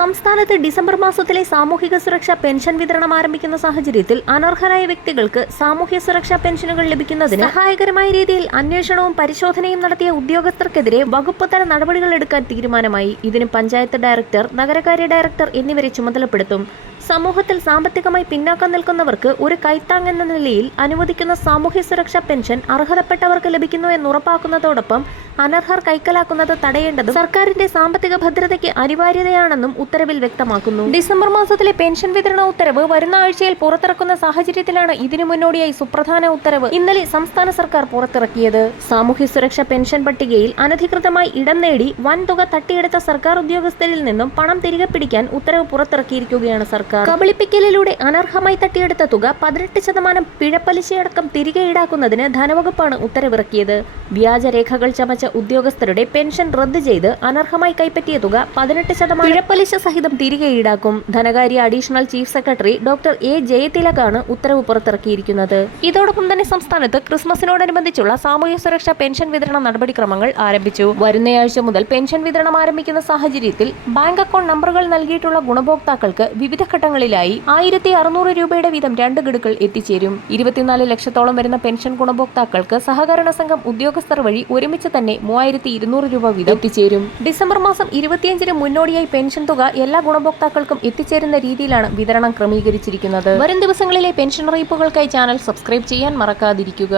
സംസ്ഥാനത്ത് ഡിസംബർ മാസത്തിലെ സാമൂഹിക സുരക്ഷാ പെൻഷൻ വിതരണം ആരംഭിക്കുന്ന സാഹചര്യത്തിൽ അനർഹരായ വ്യക്തികൾക്ക് സാമൂഹ്യ സുരക്ഷാ പെൻഷനുകൾ ലഭിക്കുന്നതിന് സഹായകരമായ രീതിയിൽ അന്വേഷണവും പരിശോധനയും നടത്തിയ ഉദ്യോഗസ്ഥർക്കെതിരെ വകുപ്പ് തല നടപടികൾ എടുക്കാൻ തീരുമാനമായി. ഇതിന് പഞ്ചായത്ത് ഡയറക്ടർ, നഗരകാര്യ ഡയറക്ടർ എന്നിവരെ ചുമതലപ്പെടുത്തും. സമൂഹത്തിൽ സാമ്പത്തികമായി പിന്നാക്കം നിൽക്കുന്നവർക്ക് ഒരു കൈത്താങ് എന്ന നിലയിൽ അനുവദിക്കുന്ന സാമൂഹ്യ സുരക്ഷാ പെൻഷൻ അർഹതപ്പെട്ടവർക്ക് ലഭിക്കുന്നു എന്നുറപ്പാക്കുന്നതോടൊപ്പം അനർഹർ കൈക്കലാക്കുന്നത് തടയേണ്ടതും സർക്കാരിന്റെ സാമ്പത്തിക ഭദ്രതയ്ക്ക് അനിവാര്യതയാണെന്നും ഉത്തരവിൽ വ്യക്തമാക്കുന്നു. ഡിസംബർ മാസത്തിലെ പെൻഷൻ വിതരണ ഉത്തരവ് വരുന്ന ആഴ്ചയിൽ പുറത്തിറക്കുന്ന സാഹചര്യത്തിലാണ് ഇതിനു മുന്നോടിയായി സുപ്രധാന ഉത്തരവ് ഇന്നലെ സംസ്ഥാന സർക്കാർ പുറത്തിറക്കിയത്. സാമൂഹ്യ സുരക്ഷാ പെൻഷൻ പട്ടികയിൽ അനധികൃതമായി ഇടം നേടി വൻതുക തട്ടിയെടുത്ത സർക്കാർ ഉദ്യോഗസ്ഥരിൽ നിന്നും പണം തിരികെ പിടിക്കാൻ ഉത്തരവ് പുറത്തിറക്കിയിരിക്കുകയാണ് സർക്കാർ. കബളിപ്പിക്കലിലൂടെ അനർഹമായി തട്ടിയെടുത്ത തുക 18% പിഴപ്പലിശയടക്കം തിരികെ ഈടാക്കുന്നതിന് ധനവകുപ്പാണ് ഉത്തരവിറക്കിയത്. വ്യാജരേഖകൾ ചമച്ച ഉദ്യോഗസ്ഥരുടെ പെൻഷൻ റദ്ദ് ചെയ്ത് അനർഹമായി കൈപ്പറ്റിയ തുക 18% പിഴപ്പലിശ സഹിതം തിരികെ ഈടാക്കും. ധനകാര്യ additional chief secretary doctor A ജയതിലകാണ് ഉത്തരവ് പുറത്തിറക്കിയിരിക്കുന്നത്. ഇതോടൊപ്പം തന്നെ സംസ്ഥാനത്ത് ക്രിസ്മസിനോടനുബന്ധിച്ചുള്ള സാമൂഹ്യ സുരക്ഷാ പെൻഷൻ വിതരണ നടപടിക്രമങ്ങൾ ആരംഭിച്ചു. വരുന്നയാഴ്ച മുതൽ പെൻഷൻ വിതരണം ആരംഭിക്കുന്ന സാഹചര്യത്തിൽ ബാങ്ക് അക്കൗണ്ട് നമ്പറുകൾ നൽകിയിട്ടുള്ള ഗുണഭോക്താക്കൾക്ക് വിവിധ ഘട്ടങ്ങളിലായി 1600 രൂപയുടെ വീതം 2 ഗഡുക്കൾ എത്തിച്ചേരും. 24 ലക്ഷത്തോളം വരുന്ന പെൻഷൻ ഗുണഭോക്താക്കൾക്ക് സഹകരണ സംഘം ഉദ്യോഗസ്ഥർ വഴി ഒരുമിച്ച് തന്നെ 3200 രൂപ വീതം എത്തിച്ചേരും. ഡിസംബർ മാസം 25-ന് മുന്നോടിയായി പെൻഷൻ തുക എല്ലാ ഗുണഭോക്താക്കൾക്കും എത്തിച്ചേരുന്ന രീതിയിലാണ് വിതരണം ക്രമീകരിച്ചിരിക്കുന്നത്. വരും ദിവസങ്ങളിലെ പെൻഷൻ അറിയിപ്പുകൾക്കായി ചാനൽ സബ്സ്ക്രൈബ് ചെയ്യാൻ മറക്കാതിരിക്കുക.